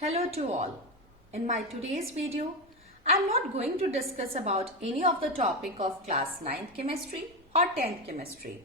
Hello to all. In my today's video, I am not going to discuss about any of the topic of class 9th chemistry or 10th chemistry.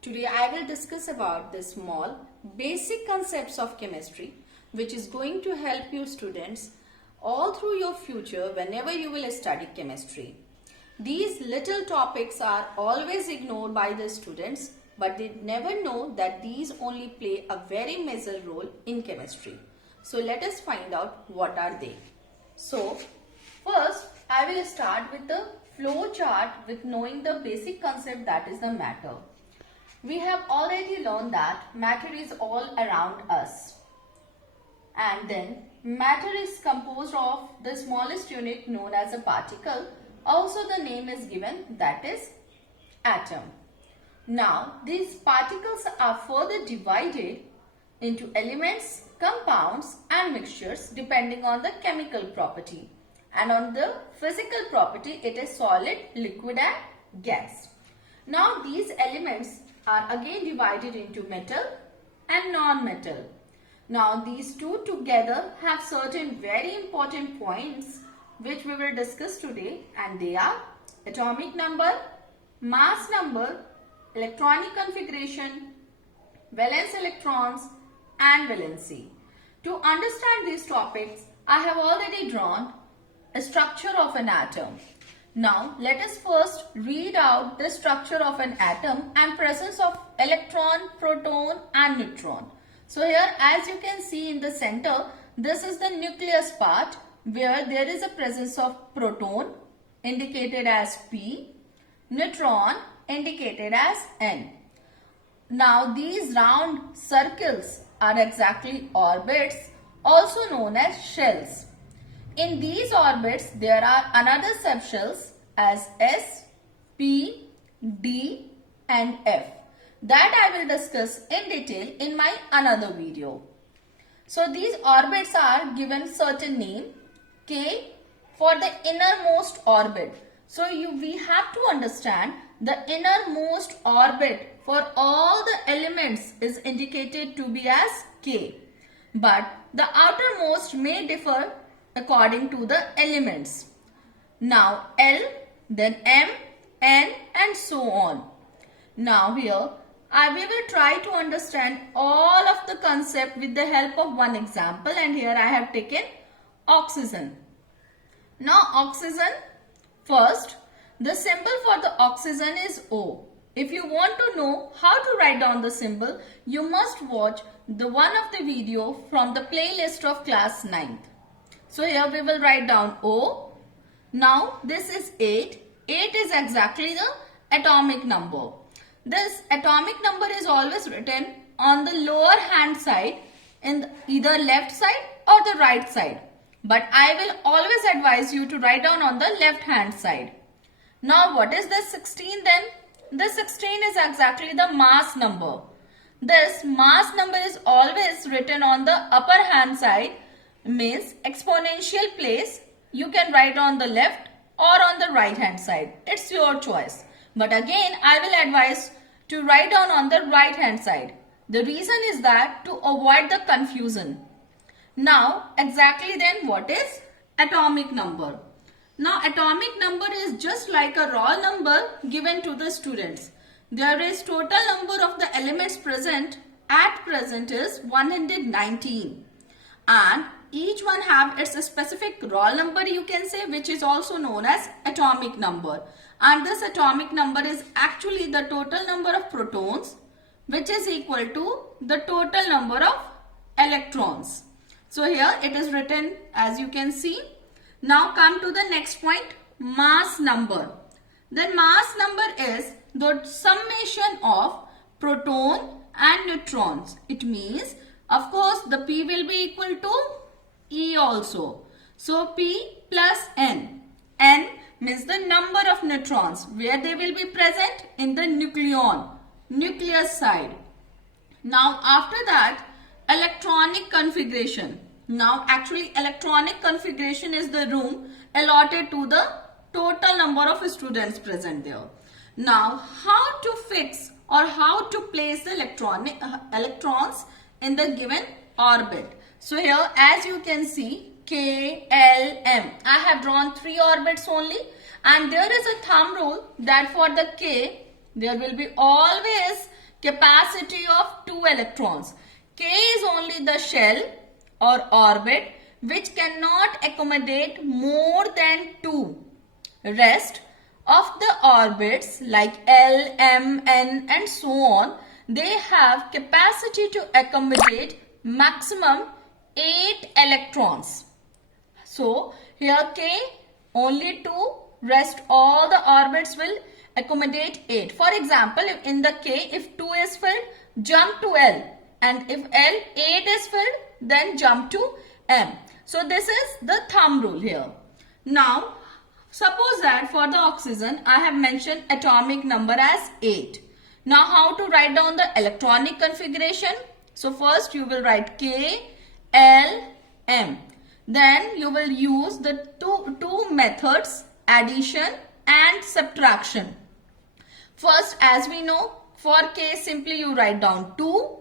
Today I will discuss about the small basic concepts of chemistry which is going to help you students all through your future whenever you will study chemistry. These little topics are always ignored by the students, but they never know that these only play a very major role in chemistry. So let us find out what are they. So first I will start with the flow chart with knowing the basic concept, that is the matter. We have already learned that matter is all around us. And then matter is composed of the smallest unit known as a particle. Also the name is given, that is atom. Now these particles are further divided into elements, compounds and mixtures depending on the chemical property, and on the physical property it is solid, liquid and gas. Now these elements are again divided into metal and non-metal. Now these two together have certain very important points which we will discuss today, and they are atomic number, mass number, electronic configuration, valence electrons and valency. To understand these topics, I have already drawn a structure of an atom. Now let us first read out the structure of an atom and presence of electron, proton and neutron. So here, as you can see in the center, this is the nucleus part where there is a presence of proton indicated as P, neutron indicated as N. Now these round circles are exactly orbits, also known as shells. In these orbits there are another subshells as S, P, D and F. That I will discuss in detail in my another video. So these orbits are given certain name, K for the innermost orbit. So we have to understand the innermost orbit for all the elements is indicated to be as K. But the outermost may differ according to the elements. Now L, then M, N and so on. Now here we will try to understand all of the concept with the help of one example, and here I have taken oxygen. Now oxygen, first the symbol for the oxygen is O. If you want to know how to write down the symbol, you must watch the one of the video from the playlist of class 9th. So here we will write down O. Now this is 8. 8 is exactly the atomic number. This atomic number is always written on the lower hand side in either left side or the right side. But I will always advise you to write down on the left hand side. Now what is the 16 then? The 16 is exactly the mass number. This mass number is always written on the upper hand side, means exponential place. You can write on the left or on the right hand side. It's your choice. But again, I will advise to write down on the right hand side. The reason is that to avoid the confusion. Now exactly then what is atomic number? Now atomic number is just like a raw number given to the students. There is total number of the elements present at present is 119, and each one have its specific raw number, you can say, which is also known as atomic number. And this atomic number is actually the total number of protons, which is equal to the total number of electrons. So here it is written as you can see. Now come to the next point, mass number. The mass number is the summation of proton and neutrons. It means, of course, the P will be equal to E also. So P plus N. N means the number of neutrons where they will be present in the nucleus side. Now after that, electronic configuration. Now actually electronic configuration is the room allotted to the total number of students present there. Now how to fix or how to place the electrons in the given orbit. So here as you can see K, L, M. I have drawn 3 orbits only, and there is a thumb rule that for the K there will be always capacity of 2 electrons. K is only the shell or orbit which cannot accommodate more than 2. Rest of the orbits like L, M, N and so on, they have capacity to accommodate maximum 8 electrons. So here K only 2, rest all the orbits will accommodate 8. For example, in the K, if 2 is filled, jump to L, and if L 8 is filled, then jump to M. So this is the thumb rule here. Now suppose that for the oxygen I have mentioned atomic number as 8. Now how to write down the electronic configuration? So first you will write K, L, M. Then you will use the two methods, addition and subtraction. First, as we know, for K simply you write down 2.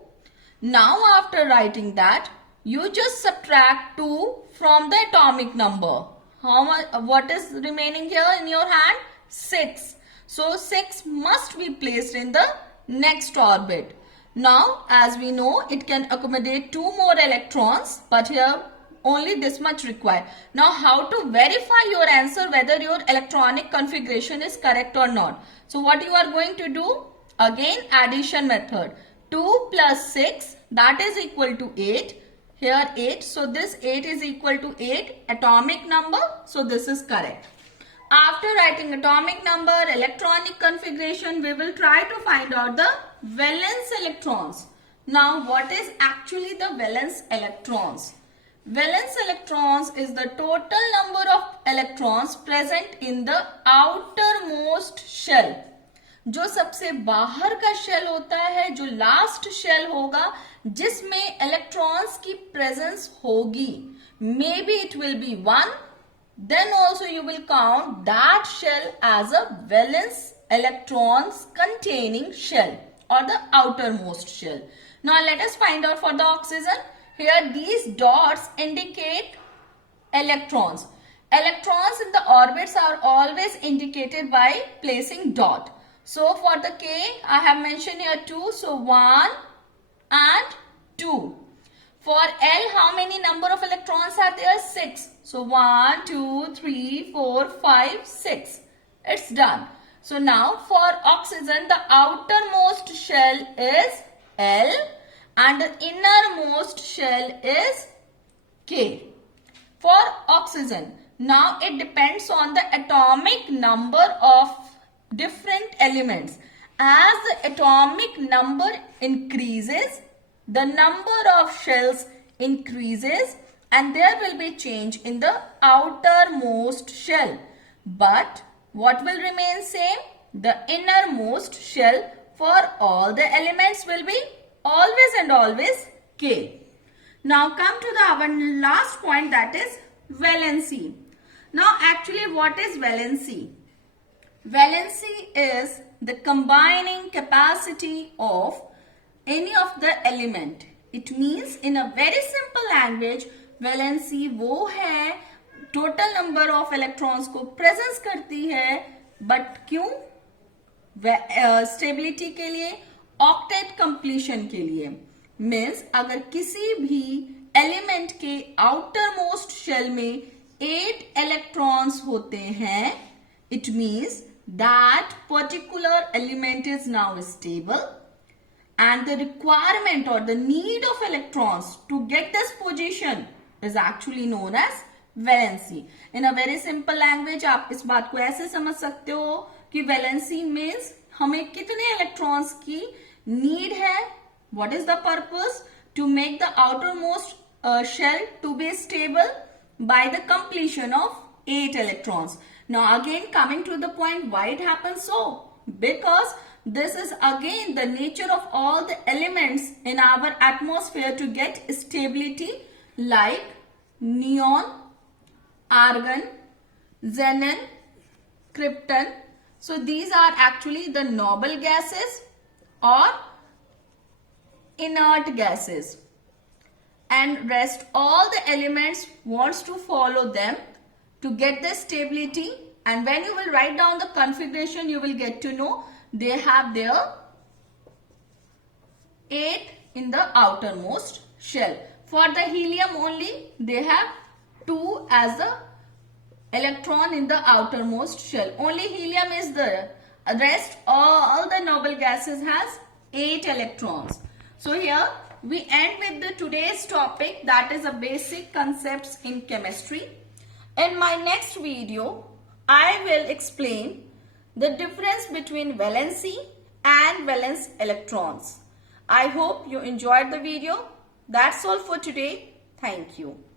Now after writing that, you just subtract 2 from the atomic number. How much? What is remaining here in your hand? 6. So 6 must be placed in the next orbit. Now as we know, it can accommodate 2 more electrons, but here only this much required. Now how to verify your answer whether your electronic configuration is correct or not? So what you are going to do? Again addition method. 2 plus 6, that is equal to 8. Here 8. So this 8 is equal to 8 atomic number. So this is correct. After writing atomic number, electronic configuration, we will try to find out the valence electrons. Now what is actually the valence electrons? Valence electrons is the total number of electrons present in the outermost shell. जो सबसे बाहर का shell होता है, जो last shell होगा जिसमें electrons की प्रेजेंस होगी, may be it will be 1, then also you will count that shell as a valence electrons containing shell or the outermost shell. Now let us find out for the oxygen. Here these dots indicate electrons. Electrons in the orbits are always indicated by placing dot. So for the K, I have mentioned here 2. So 1 and 2. For L, how many number of electrons are there? 6. So 1, 2, 3, 4, 5, 6. It's done. So now for oxygen, the outermost shell is L and the innermost shell is K. For oxygen, now it depends on the atomic number of different elements. As the atomic number increases, the number of shells increases and there will be change in the outermost shell. But what will remain same? The innermost shell for all the elements will be always and always K. Now come to our last point, that is valency. Now actually what is valency? Valency is the combining capacity of any of the element. It means in a very simple language, valency वो है total number of electrons को presence करती है, but क्यों? Stability के लिए, octet completion के लिए. Means अगर किसी भी element के outermost shell में 8 electrons होते हैं, it means that particular element is now stable and the requirement or the need of electrons to get this position is actually known as valency. In a very simple language, आप इस बात को ऐसे समझ सकते हो कि valency means हमें कितने electrons की need है. What is the purpose? To make the outermost shell to be stable by the completion of 8 electrons. Now again coming to the point, why it happens so? Because this is again the nature of all the elements in our atmosphere to get stability, like neon, argon, xenon, krypton. So these are actually the noble gases or inert gases. and rest all the elements wants to follow them to get the stability. And when you will write down the configuration, you will get to know they have their 8 in the outermost shell. For the helium only, they have 2 as the electron in the outermost shell. Only helium is there. Rest all the noble gases has 8 electrons. So here we end with the today's topic, that is a basic concepts in chemistry. In my next video, I will explain the difference between valency and valence electrons. I hope you enjoyed the video. That's all for today. Thank you.